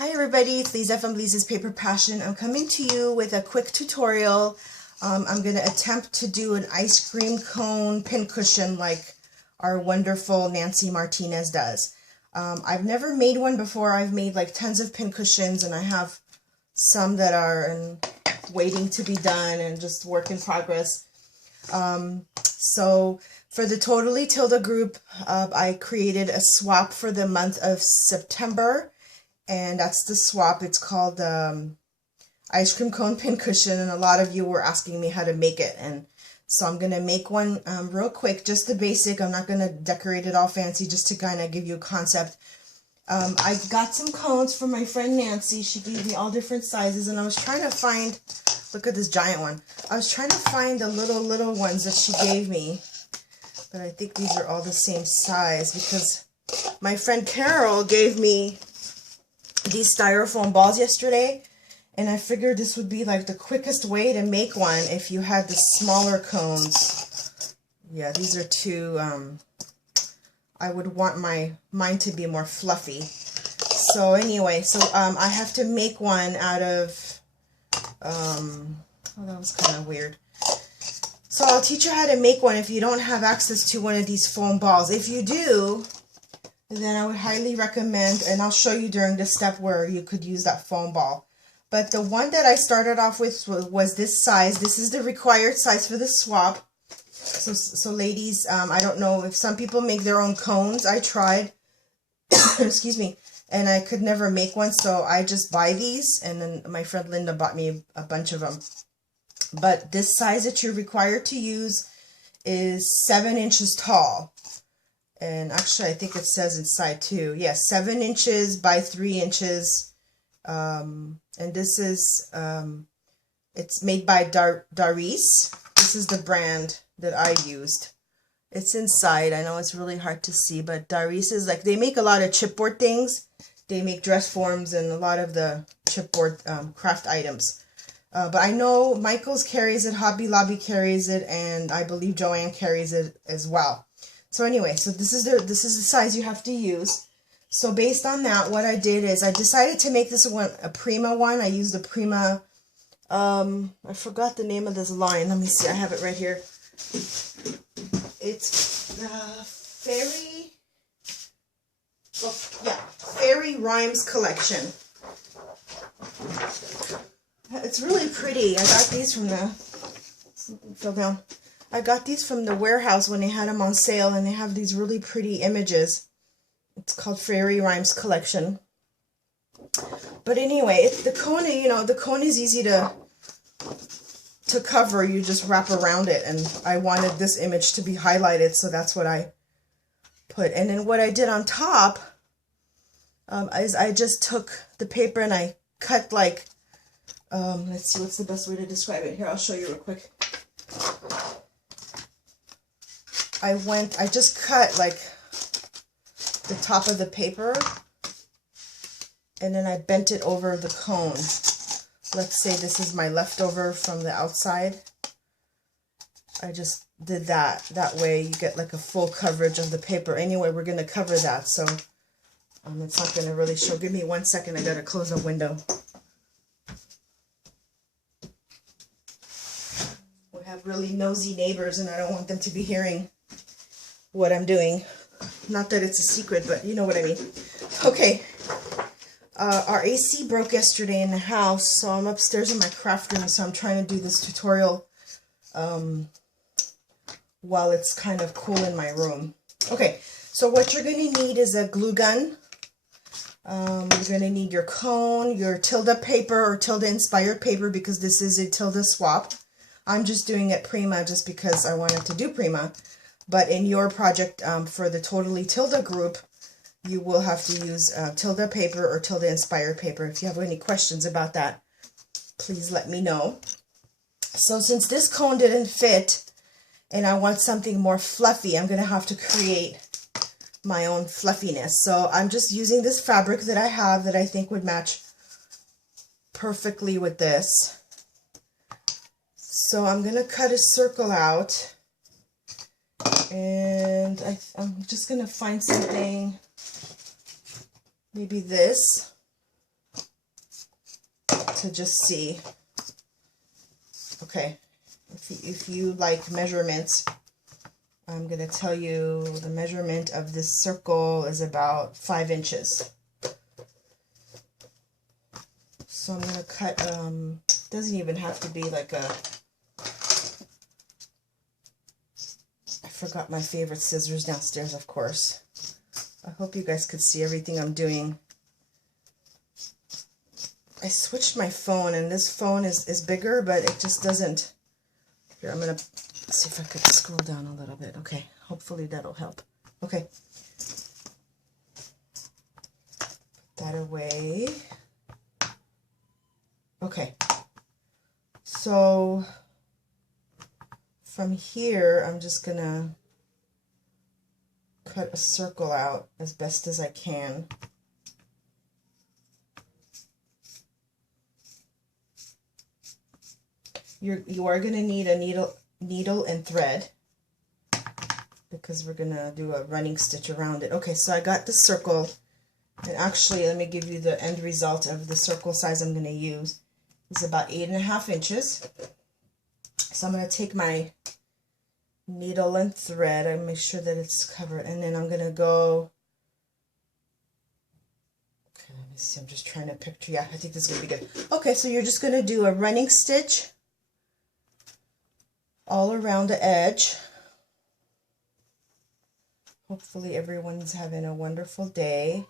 Hi everybody, it's Lisa from Lisa's Paper Passion. I'm coming to you with a quick tutorial. I'm going to attempt to do an ice cream cone pincushion like our wonderful Nancy Martinez does. I've never made one before. I've made like tons of pincushions, and I have some that are waiting to be done and just work in progress. So for the Totally Tilda group, I created a swap for the month of September. And that's the swap. It's called ice cream cone pincushion, and a lot of you were asking me how to make it. And so I'm going to make one real quick, just the basic. I'm not going to decorate it all fancy, just to kind of give you a concept. I got some cones from my friend Nancy. She gave me all different sizes, and I was trying to find, look at this giant one. I was trying to find the little ones that she gave me, but I think these are all the same size because my friend Carol gave me these styrofoam balls yesterday, and I figured this would be like the quickest way to make one if you had the smaller cones. Yeah, these are too, I would want mine to be more fluffy. So anyway, I have to make one out of, oh, that was kind of weird. So I'll teach you how to make one if you don't have access to one of these foam balls. If you do, then I would highly recommend, and I'll show you during this step where you could use that foam ball. But the one that I started off with was this size. This is the required size for the swap. So ladies, I don't know if some people make their own cones. I tried, excuse me, and I could never make one, so I just buy these, and then my friend Linda bought me a bunch of them. But this size that you're required to use is 7 inches tall. And actually, I think it says inside too. Yes, 7 inches by 3 inches. And this is, it's made by Darice. This is the brand that I used. It's inside. I know it's really hard to see, but Darice is like, they make a lot of chipboard things. They make dress forms and a lot of the chipboard craft items. But I know Michaels carries it, Hobby Lobby carries it, and I believe Joann carries it as well. So anyway, so this is the size you have to use. So based on that, what I did is I decided to make this one a Prima one. I used the Prima, I forgot the name of this line. Let me see, I have it right here. It's the Fairy Rhymes collection. It's really pretty. I got these from the, something fell down. I got these from the warehouse when they had them on sale, and they have these really pretty images. It's called Fairy Rhymes Collection. But anyway, the cone, you know, the cone is easy to cover. You just wrap around it, and I wanted this image to be highlighted, so that's what I put. And then what I did on top is I just took the paper and I cut like, let's see, what's the best way to describe it? Here, I'll show you real quick. I just cut like the top of the paper, and then I bent it over the cone. Let's say this is my leftover from the outside. I just did that. That way you get like a full coverage of the paper. Anyway, we're going to cover that, so it's not going to really show. Give me 1 second. I got to close the window. We have really nosy neighbors, and I don't want them to be hearing what I'm doing. Not that it's a secret, but you know what I mean. Okay. Our AC broke yesterday in the house, so I'm upstairs in my craft room, so I'm trying to do this tutorial while it's kind of cool in my room. Okay, so what you're going to need is a glue gun. You're going to need your cone, your Tilda paper or Tilda inspired paper, because this is a Tilda swap. I'm just doing it Prima just because I wanted to do Prima. But in your project for the Totally Tilda group, you will have to use Tilda paper or Tilda inspired paper. If you have any questions about that, please let me know. So since this cone didn't fit and I want something more fluffy, I'm going to have to create my own fluffiness. So I'm just using this fabric that I have that I think would match perfectly with this. So I'm going to cut a circle out. And I'm just going to find something, maybe this. to just see. Okay, if you like measurements, I'm going to tell you the measurement of this circle is about 5 inches. So I'm going to cut, doesn't even have to be like a, I forgot my favorite scissors downstairs, of course. I hope you guys could see everything I'm doing. I switched my phone, and this phone is bigger, but it just doesn't. Here, I'm going to see if I could scroll down a little bit. Okay, hopefully that'll help. Okay. Put that away. Okay. So from here, I'm just going to cut a circle out as best as I can. You are going to need a needle and thread because we're going to do a running stitch around it. Okay, so I got the circle, and actually let me give you the end result of the circle size I'm going to use. It's about 8.5 inches. So I'm going to take my needle and thread and make sure that it's covered, and then I'm going to go, okay, let me see, I'm just trying to picture, yeah, I think this is going to be good. Okay, so you're just going to do a running stitch all around the edge. Hopefully everyone's having a wonderful day.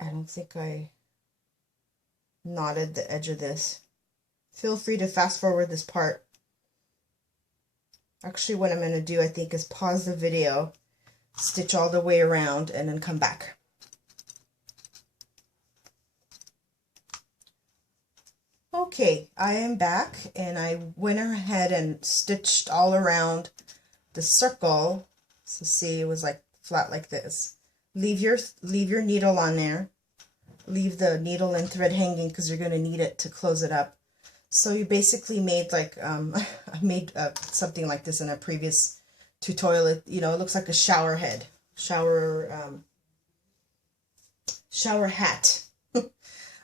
I don't think I knotted the edge of this. Feel free to fast forward this part. Actually, what I'm going to do, I think, is pause the video, stitch all the way around, and then come back. Okay, I am back, and I went ahead and stitched all around the circle. So see, it was like flat like this. Leave your needle on there. Leave the needle and thread hanging because you're going to need it to close it up. So you basically made like, I made something like this in a previous tutorial. It looks like a shower head, shower hat.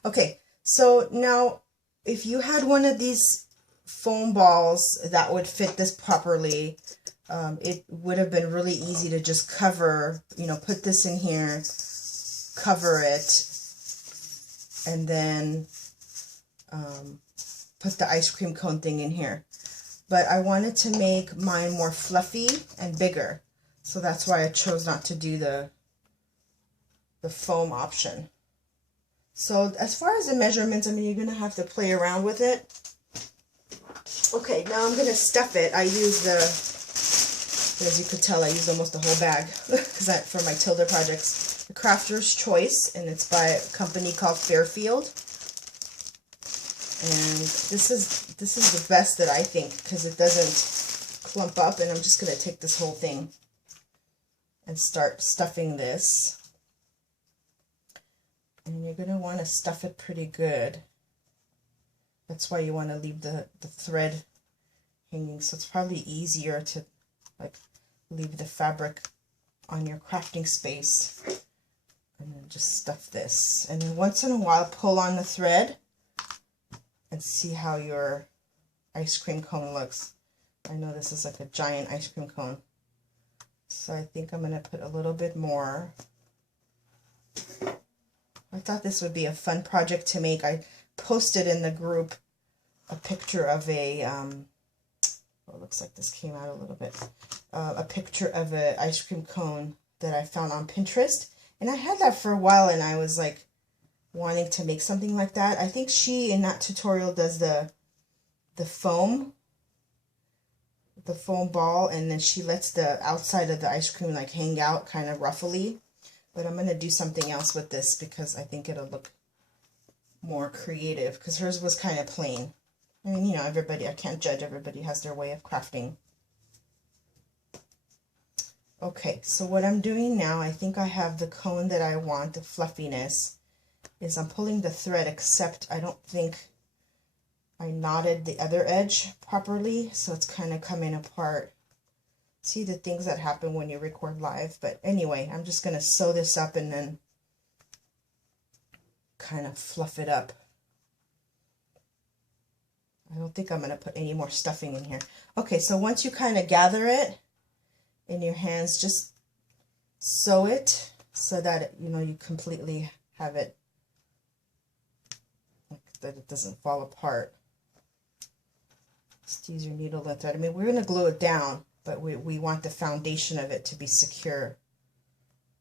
Okay, so now if you had one of these foam balls that would fit this properly, it would have been really easy to just cover, put this in here, cover it, and then put the ice cream cone thing in here. But I wanted to make mine more fluffy and bigger, so that's why I chose not to do the foam option. So as far as the measurements, I mean, you're going to have to play around with it. Okay, now I'm going to stuff it. I use as you could tell, I used almost the whole bag because for my Tilda projects. The Crafter's Choice, and it's by a company called Fairfield. And this is the best that I think because it doesn't clump up. And I'm just going to take this whole thing and start stuffing this. And you're going to want to stuff it pretty good. That's why you want to leave the thread hanging. So it's probably easier to leave the fabric on your crafting space. And then just stuff this. And then once in a while, pull on the thread and see how your ice cream cone looks. I know this is like a giant ice cream cone. So I think I'm going to put a little bit more. I thought this would be a fun project to make. I posted in the group a picture of a, it looks like this came out a little bit, a picture of an ice cream cone that I found on Pinterest. And I had that for a while, and I was like wanting to make something like that. I think she, in that tutorial, does the foam ball, and then she lets the outside of the ice cream like hang out kind of roughly. But I'm going to do something else with this because I think it'll look more creative, because hers was kind of plain. I mean, everybody, I can't judge. Everybody has their way of crafting. Okay, so what I'm doing now, I think I have the cone that I want, the fluffiness, is I'm pulling the thread, except I don't think I knotted the other edge properly, so it's kind of coming apart. See the things that happen when you record live. But anyway, I'm just going to sew this up and then kind of fluff it up. I don't think I'm going to put any more stuffing in here. Okay, so once you kind of gather it in your hands, just sew it so that you completely have it, like that it doesn't fall apart. Just use your needle and thread. I mean, we're going to glue it down, but we want the foundation of it to be secure.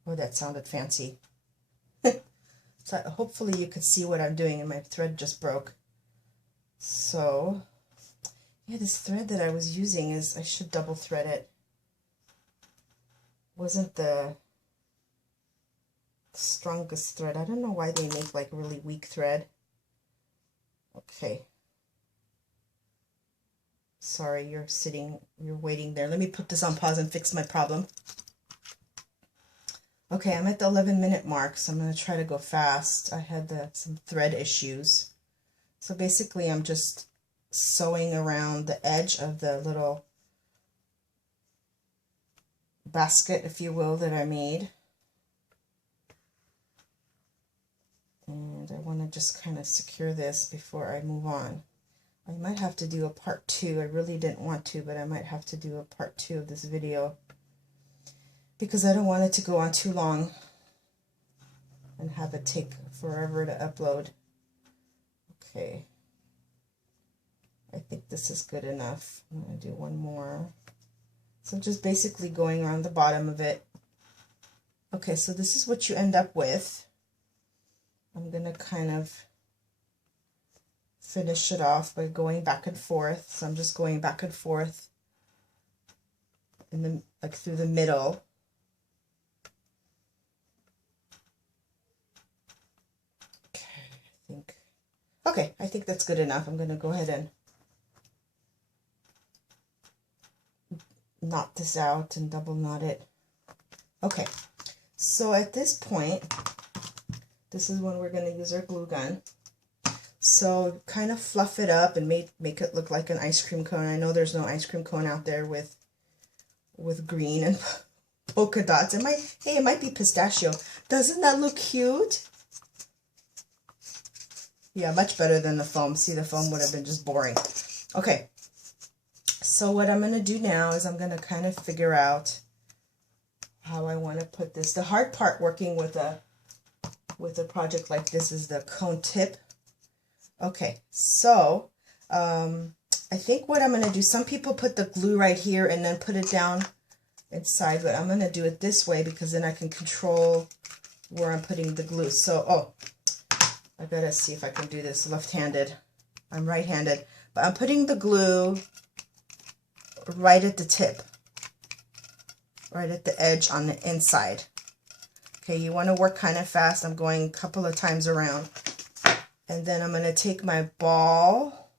Oh, that sounded fancy. So hopefully you could see what I'm doing, and my thread just broke. So, yeah, this thread that I was using I should double thread it. Wasn't the strongest thread. I don't know why they make like really weak thread. Okay. Sorry, you're waiting there. Let me put this on pause and fix my problem. Okay, I'm at the 11-minute mark, so I'm going to try to go fast. I had some thread issues. So basically, I'm just sewing around the edge of the little basket, if you will, that I made. And I want to just kind of secure this before I move on. I might have to do a part 2. I really didn't want to, but I might have to do a part 2 of this video, because I don't want it to go on too long and have it take forever to upload. Okay. I think this is good enough. I'm going to do one more. So just basically going around the bottom of it. Okay, so this is what you end up with. I'm going to kind of finish it off by going back and forth. So I'm just going back and forth like through the middle. Okay, I think that's good enough. I'm going to go ahead and knot this out and double knot it. Okay, so at this point, this is when we're going to use our glue gun. So kind of fluff it up and make it look like an ice cream cone. I know there's no ice cream cone out there with green and polka dots. It might be pistachio. Doesn't that look cute? Yeah, much better than the foam. See, the foam would have been just boring. Okay, so what I'm going to do now is I'm going to kind of figure out how I want to put this. The hard part working with a project like this is the cone tip. Okay, so I think what I'm going to do, some people put the glue right here and then put it down inside, but I'm going to do it this way because then I can control where I'm putting the glue. So, I gotta see if I can do this left-handed. I'm right-handed, but I'm putting the glue right at the tip, right at the edge on the inside. Okay, you want to work kind of fast. I'm going a couple of times around, and then I'm going to take my ball,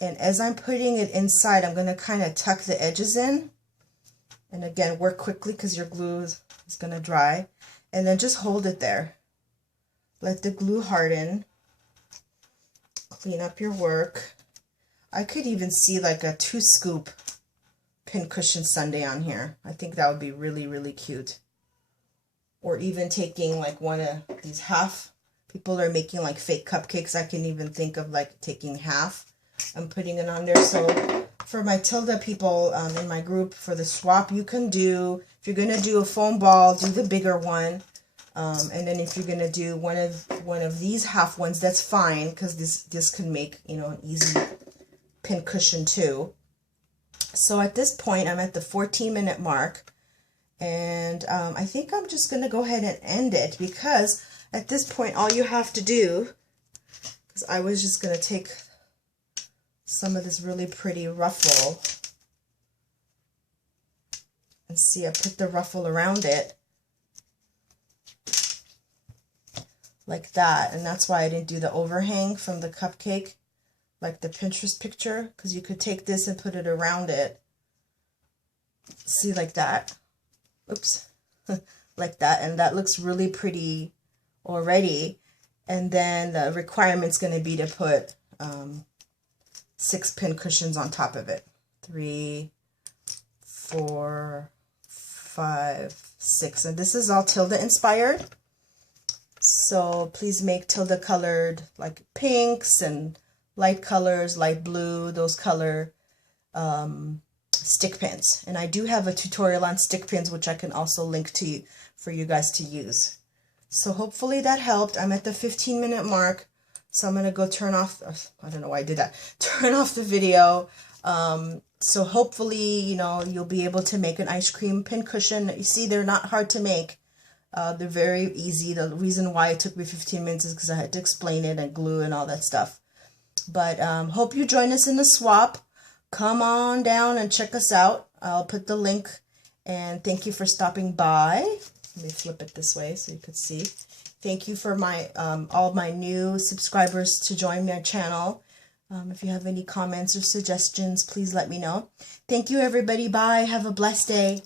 and as I'm putting it inside, I'm going to kind of tuck the edges in, and again, work quickly because your glue is going to dry, and then just hold it there. Let the glue harden. Clean up your work. I could even see like a 2-scoop pincushion sundae on here. I think that would be really, really cute. Or even taking like one of these half. People are making like fake cupcakes. I can even think of like taking half and putting it on there. So for my Tilda people in my group, for the swap, you can do, if you're going to do a foam ball, do the bigger one. And then if you're going to do one of these half ones, that's fine, because this can make, an easy pin cushion too. So at this point, I'm at the 14-minute mark, and I think I'm just going to go ahead and end it, because at this point, all you have to do, because I was just going to take some of this really pretty ruffle, and see, I put the ruffle around it, like that, and that's why I didn't do the overhang from the cupcake like the Pinterest picture, because you could take this and put it around it, see, like that, oops, like that, and that looks really pretty already. And then the requirement's going to be to put 6 pin cushions on top of it. 3, 4, 5, 6, and this is all Tilda inspired. So please make Tilda colored, like pinks and light colors, light blue, those color stick pins. And I do have a tutorial on stick pins, which I can also link to you for you guys to use. So hopefully that helped. I'm at the 15-minute mark, so I'm going to go turn off, I don't know why I did that, turn off the video. So hopefully, you know, you'll be able to make an ice cream pin cushion. You see, they're not hard to make. They're very easy. The reason why it took me 15 minutes is because I had to explain it and glue and all that stuff. But hope you join us in the swap. Come on down and check us out. I'll put the link. And thank you for stopping by. Let me flip it this way so you could see. Thank you for my all my new subscribers to join my channel. If you have any comments or suggestions, please let me know. Thank you, everybody. Bye. Have a blessed day.